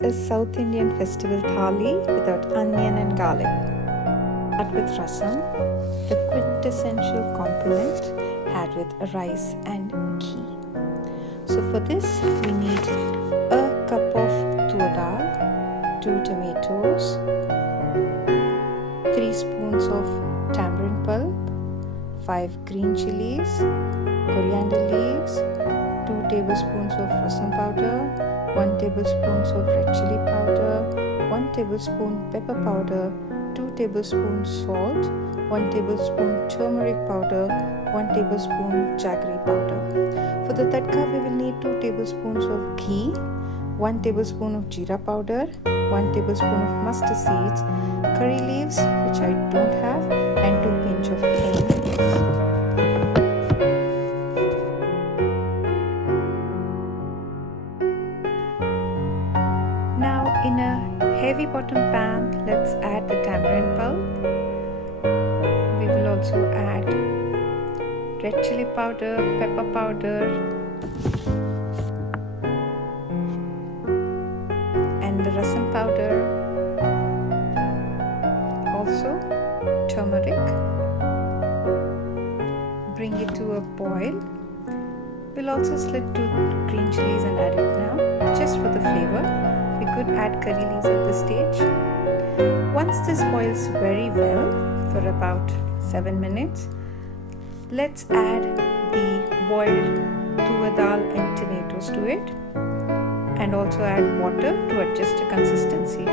a South Indian festival thali without onion and garlic. Start with rasam, the quintessential component had with rice and ghee. So for this we need a cup of tur dal, 2 tomatoes, 3 spoons of tamarind pulp, 5 green chilies, coriander leaves, 2 tablespoons of rasam powder, 1 tablespoon of red chili powder, 1 tablespoon pepper powder, 2 tablespoons salt, 1 tablespoon turmeric powder, 1 tablespoon jaggery powder. For the tadka we will need 2 tablespoons of ghee, 1 tablespoon of jeera powder, 1 tablespoon of mustard seeds, curry leaves which I don't have, and 2 pinch of hing. Now in a heavy bottom pan, let's add the tamarind pulp. We will also add red chili powder, pepper powder, and the rasam powder, also turmeric. Bring it to a boil. We'll also slit 2 green chilies and add it now, just for the flavor. We could add curry leaves at this stage. Once this boils very well for about 7 minutes, let's add the boiled tur dal and tomatoes to it, and also add water to adjust the consistency.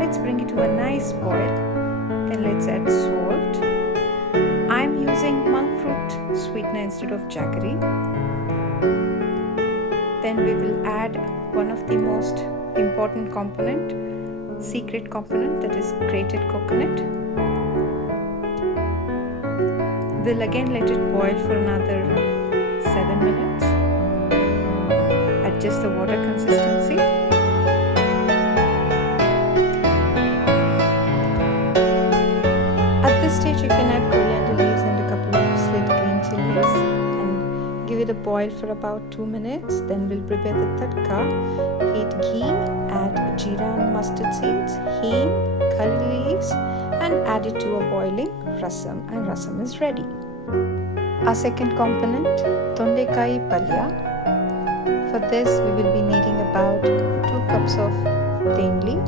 Let's bring it to a nice boil. Then let's add salt. I'm using monk fruit sweetener instead of jaggery. Then we will add one of the most important component, secret component, that is grated coconut. We'll again let it boil for another 7 minutes. Adjust the water consistency. At this stage you can add coriander leaves and a couple of slit green chilies and give it a boil for about 2 minutes. Then we'll prepare the tadka. Heat ghee, add jeera and mustard seeds, hing, curry leaves, and add it to a boiling rasam, and rasam is ready. Our second component, tondekai palya. For this we will be needing about 2 cups of thali,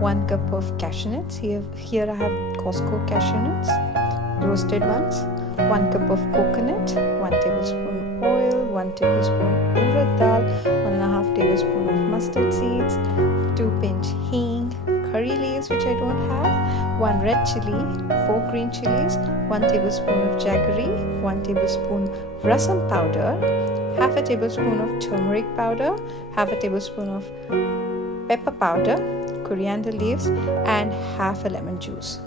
1 cup of cashew nuts. Here I have Costco cashew nuts, roasted ones, 1 cup of coconut, 1 tablespoon oil, 1 tablespoon urad dal, 1.5 tablespoon of mustard seeds, 2 pinch hing, curry leaves which I don't have, 1 red chili, 4 green chilies, 1 tablespoon of jaggery, 1 tablespoon rasam powder, half a tablespoon of turmeric powder, half a tablespoon of pepper powder, coriander leaves, and half a lemon juice.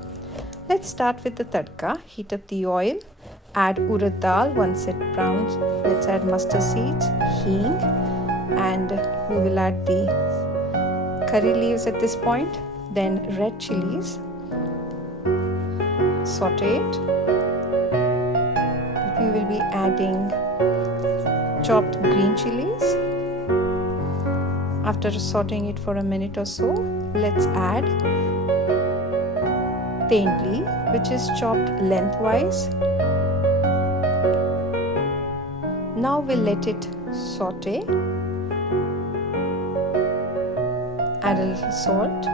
Let's start with the tadka. Heat up the oil. Add urad dal once it browns. Let's add mustard seeds, hing, and we will add the curry leaves at this point. Then red chilies. Saute it. We will be adding chopped green chilies. After sauteing it for a minute or so, let's add thali, which is chopped lengthwise. Now we'll let it saute. Add a little salt.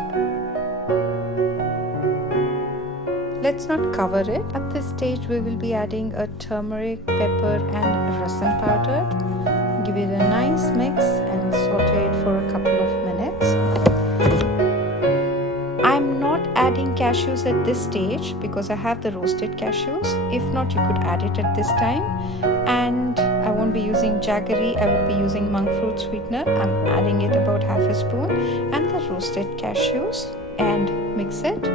Let's not cover it. At this stage we will be adding a turmeric, pepper, and rasam powder. Give it a nice mix and saute it for a couple of minutes. I'm not adding cashews at this stage because I have the roasted cashews. If not, you could add it at this time. And I won't be using jaggery, I will be using monk fruit sweetener. I'm adding it about half a spoon, and the roasted cashews, and mix it.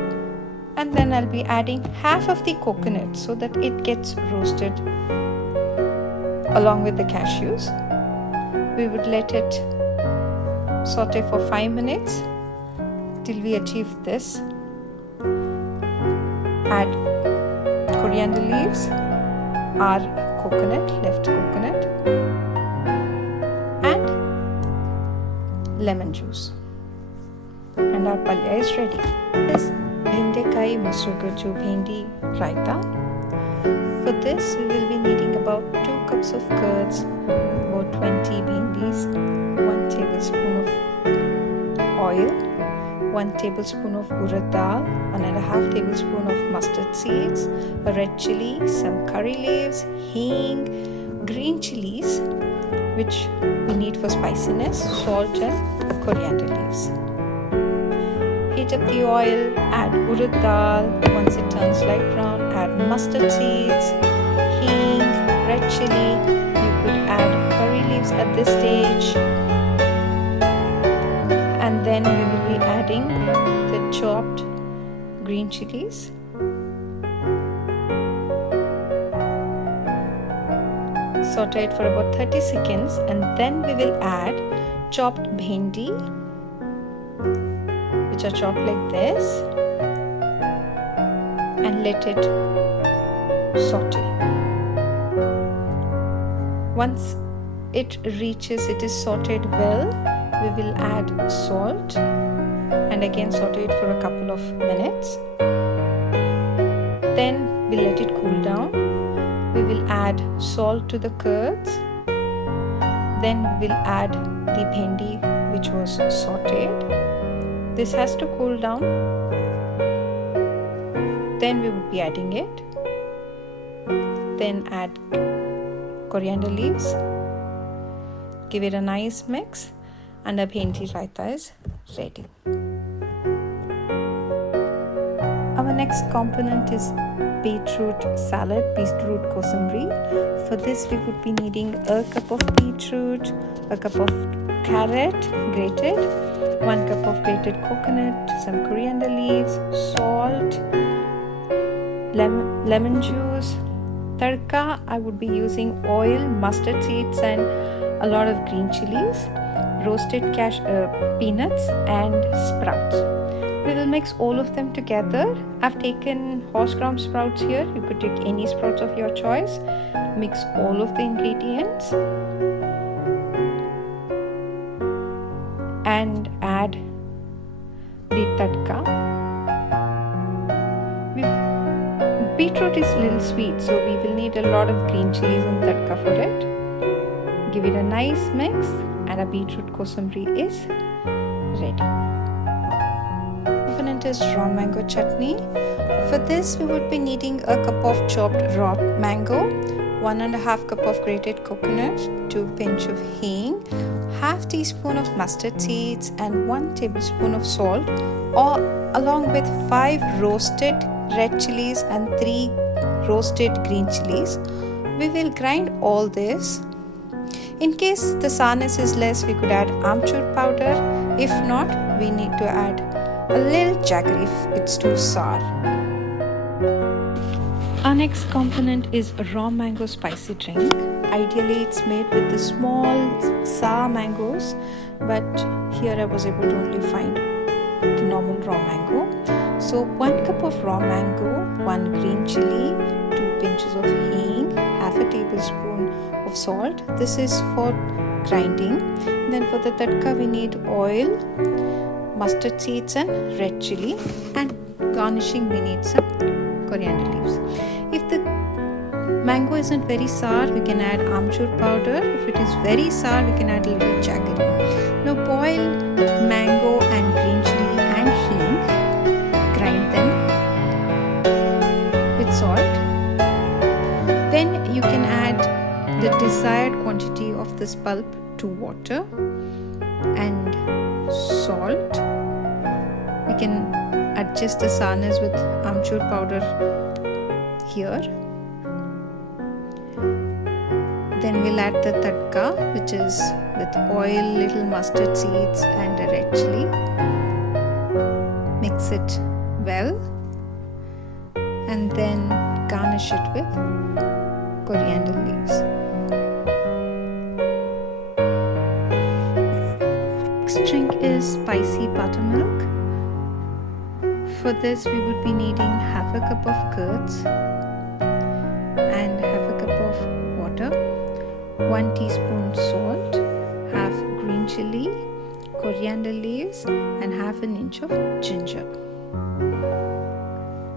And then I'll be adding half of the coconut so that it gets roasted along with the cashews. We would let it saute for 5 minutes till we achieve this. Add coriander leaves, our left coconut, and lemon juice. And our palya is ready. This bhendekai masrugaju bhendi raita. For this we will be needing about 2 cups of curds, about 20 bhendis, 1 tablespoon of oil, 1 tablespoon of urad dal, 1.5 tablespoon of mustard seeds, a red chili, some curry leaves, hing, green chilies which we need for spiciness, salt and coriander leaves. Heat up the oil, add urad dal. Once it turns light brown, add mustard seeds, hing, red chili. You could add curry leaves at this stage. And then we will be adding the chopped green chilies. Saute it for about 30 seconds, and then we will add chopped bhendi, which are chopped like this, and let it saute. Once it is sauteed well, we will add salt and again saute it for a couple of minutes. Then we'll let it cool down. We will add salt to the curds. Then we will add the bhendi which was sauteed. This has to cool down. Then we will be adding it. Then add coriander leaves. Give it a nice mix, and our bhendi raita is ready. Our next component is beetroot salad, beetroot kosamri. For this we would be needing a cup of beetroot, a cup of carrot grated, 1 cup of grated coconut, some coriander leaves, salt, lemon juice. Tadka, I would be using oil, mustard seeds and a lot of green chilies, roasted peanuts and sprouts. We will mix all of them together. I've taken horse gram sprouts here. You could take any sprouts of your choice. Mix all of the ingredients and add the tadka. Beetroot is a little sweet, so we will need a lot of green chilies and tadka for it. Give it a nice mix, and a beetroot kosamri is ready. Component is raw mango chutney. For this we would be needing a cup of chopped raw mango, 1.5 cup of grated coconut, 2 pinch of hing, half teaspoon of mustard seeds and 1 tablespoon of salt, along with 5 roasted red chilies and 3 roasted green chilies. We will grind all this. In case the sourness is less, we could add amchur powder. If not, we need to add a little jaggery if it's too sour. Our next component is a raw mango spicy drink. Ideally, it's made with the small sour mangoes, but here I was able to only find the normal raw mango. So 1 cup of raw mango, 1 green chili, 2 pinches of hing, half a tablespoon of salt. This is for grinding. Then for the tadka we need oil, mustard seeds and red chili, and garnishing we need some coriander leaves. If the mango isn't very sour, we can add amchur powder. If it is very sour, we can add a little jaggery. Now boil mango and green chili and hing, grind them with salt. Then you can add the desired quantity of this pulp to water and salt. We can adjust the sourness with amchur powder here. Then we'll add the tadka, which is with oil, little mustard seeds and a red chili. Mix it well and then garnish it with coriander leaves. Next drink is spicy buttermilk. For this we would be needing half a cup of curds and half a cup of water, 1 teaspoon salt, half green chili, coriander leaves and half an inch of ginger.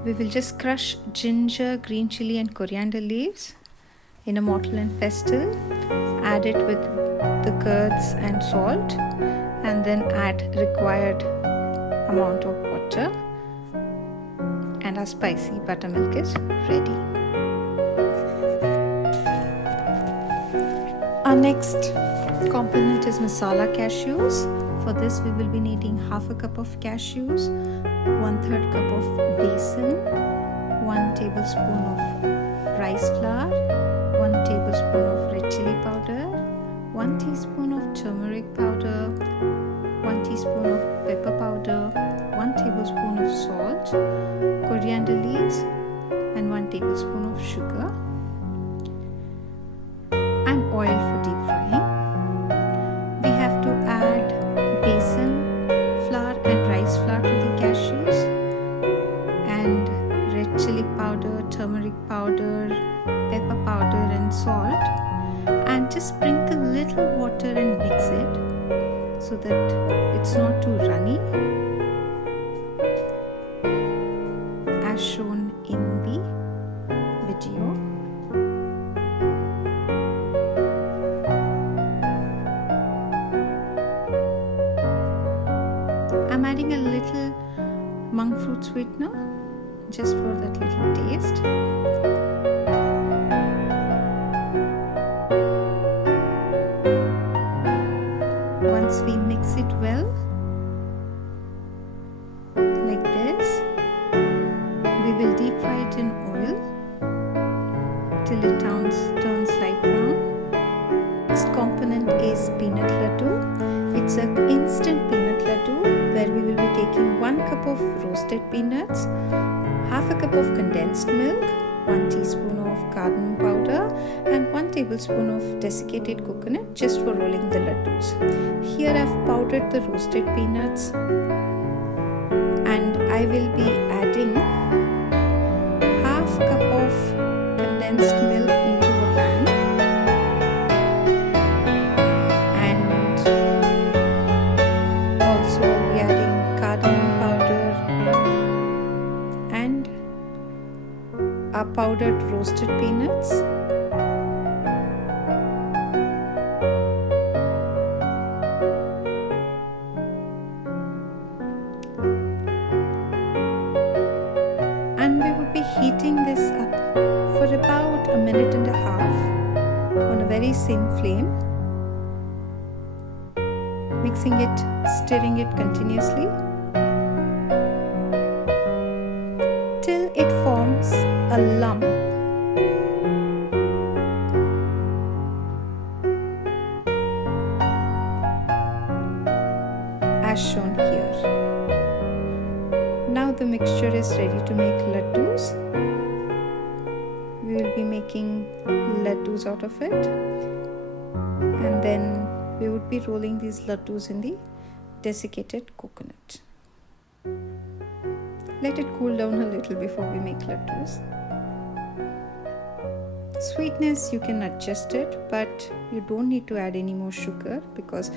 We will just crush ginger, green chili and coriander leaves in a mortar and pestle, add it with the curds and salt, and then add required amount of water, and our spicy buttermilk is ready. Our next component is masala cashews. For this we will be needing half a cup of cashews, 1/3 cup of besan, 1 tablespoon of rice flour, 1 tablespoon of red chili powder, 1 teaspoon of turmeric powder, 1 teaspoon of pepper powder, 1 tablespoon of salt, coriander leaves and 1 tablespoon of sugar, and oil for deep frying. We have to add besan flour and rice flour to the cashews, and red chili powder, turmeric powder, pepper powder and salt, and just sprinkle little water and mix it so that it's not too runny, as shown in the video. I'm adding a little monk fruit sweetener just for that little taste. Once we mix it well, like this, we will deep fry it in oil till it turns light brown. Next component is peanut laddu. It's an instant peanut laddu where we will be taking 1 cup of roasted peanuts, half a cup of condensed milk, 1 teaspoon of cardamom powder and 1 tablespoon of desiccated coconut just for rolling the laddus. Here I've powdered the roasted peanuts and I will be adding half cup of condensed milk into a pan, and also I'll be adding cardamom powder and our powdered roasted peanuts. And we would be heating this up for about a minute and a half on a very thin flame, mixing it, stirring it continuously till it forms a lump. As shown here. Now the mixture is ready to make laddus. We will be making laddus out of it, and then we would be rolling these laddus in the desiccated coconut. Let it cool down a little before we make laddus. Sweetness, you can adjust it, but you don't need to add any more sugar because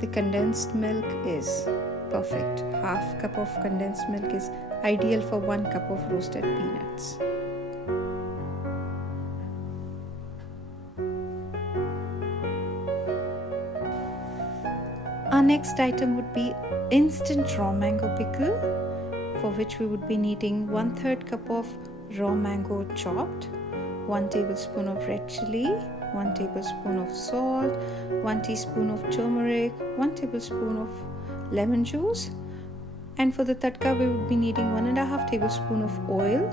the condensed milk is perfect. Half cup of condensed milk is ideal for 1 cup of roasted peanuts. Our next item would be instant raw mango pickle, for which we would be needing 1/3 cup of raw mango chopped, 1 tablespoon of red chili, 1 tablespoon of salt, 1 teaspoon of turmeric, 1 tablespoon of lemon juice, and for the tadka we would be needing 1.5 tablespoon of oil,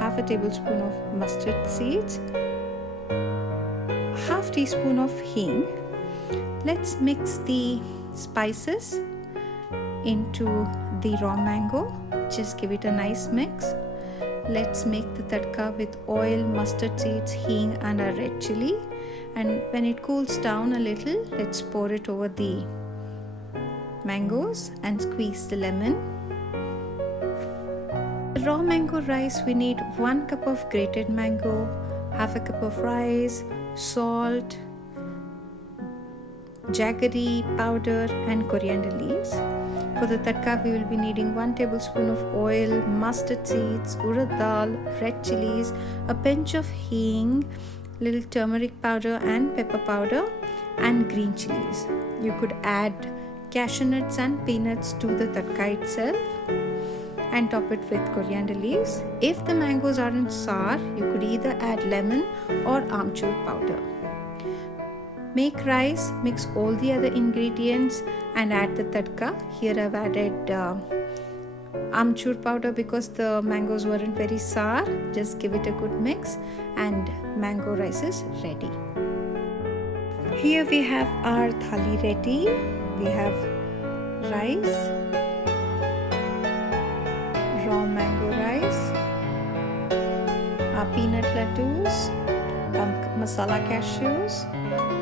half a tablespoon of mustard seeds, half teaspoon of hing. Let's mix the spices into the raw mango. Just give it a nice mix. Let's make the tadka with oil, mustard seeds, hing and a red chili, and when it cools down a little, let's pour it over the mangoes and squeeze the lemon. The raw mango rice, we need 1 cup of grated mango, half a cup of rice, salt, jaggery powder and coriander leaves. For the tadka, we will be needing 1 tablespoon of oil, mustard seeds, urad dal, red chilies, a pinch of hing, little turmeric powder and pepper powder, and green chilies. You could add cashew nuts and peanuts to the tadka itself and top it with coriander leaves. If the mangoes aren't sour, you could either add lemon or amchur powder. Make rice, mix all the other ingredients and add the tadka. Here I've added amchur powder because the mangoes weren't very sour. Just give it a good mix and mango rice is ready. Here we have our thali ready. We have rice, raw mango rice, our peanut laddus, masala cashews.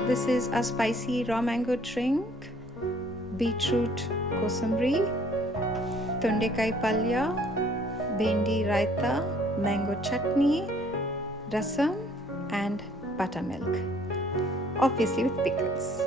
This is a spicy raw mango drink, beetroot kosamri, tondekai palya, bendi raita, mango chutney, rasam and buttermilk, obviously with pickles.